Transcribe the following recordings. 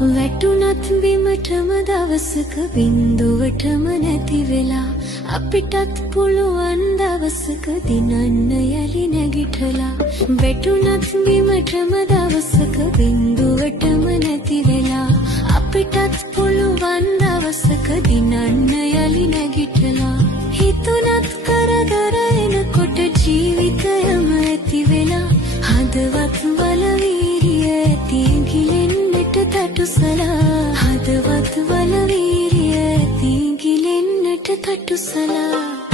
වැටුණත් බිමටම දවසක බින්දුවටම නැති වෙලා අපිටත් පුළුවන් දවසක දිනන්න යලි නැගිටලා වැටුණත් බිමටම දවසක බින්දුවටම නැති වෙලා අපිටත් පුළුවන් දවසක දිනන්න යලි නැගිටලා හිතුණත් කරදර එනකොට ජීවිතයම ඇති වෙලා හදවත් වල වීරිය ඇති ගිලෙන්නට තටුසලා හදවත් වල වීරිය ඇති ගිලෙන්නට තටුසලා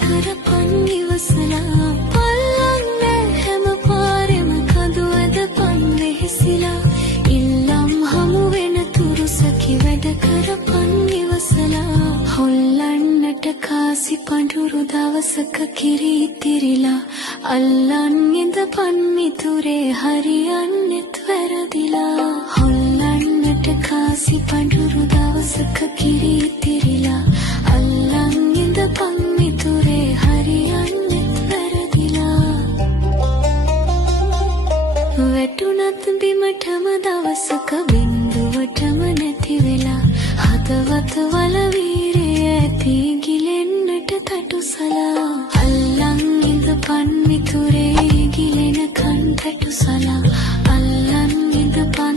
කරපන් ඉවසලා පල්ලන්නේ හැම පාරෙම කඳු ඇදපන් වෙහෙසිලා ඉල්ලම් හමු වෙන තුරු සැකි වැඩ කරපන් ඉවසලා හොල්ලන්නට කාසි පඳුරු දවසක කිරි ඉතිරිලා අල්ලන් ඉඳපන් මිතුරේ හරියන්නෙත් වැරදිලා හොල්ලන්නට කාසි පඳුරු දවසක කිරි ඉතිරිලා අල්ලන් ඉඳපන් මිතුරේ හරියන්නෙත් වැරදිලා වැටුණත් බිමටම දවසක බින්දුවටම නැති වෙලා හදවත් වල වීරිය ඇති ගිලෙන්නට තටුසලා අල්ලන් ඉඳපන් මිතුරේ ගිලෙනකන් තටුසලා අල්ලන් ඉඳපන්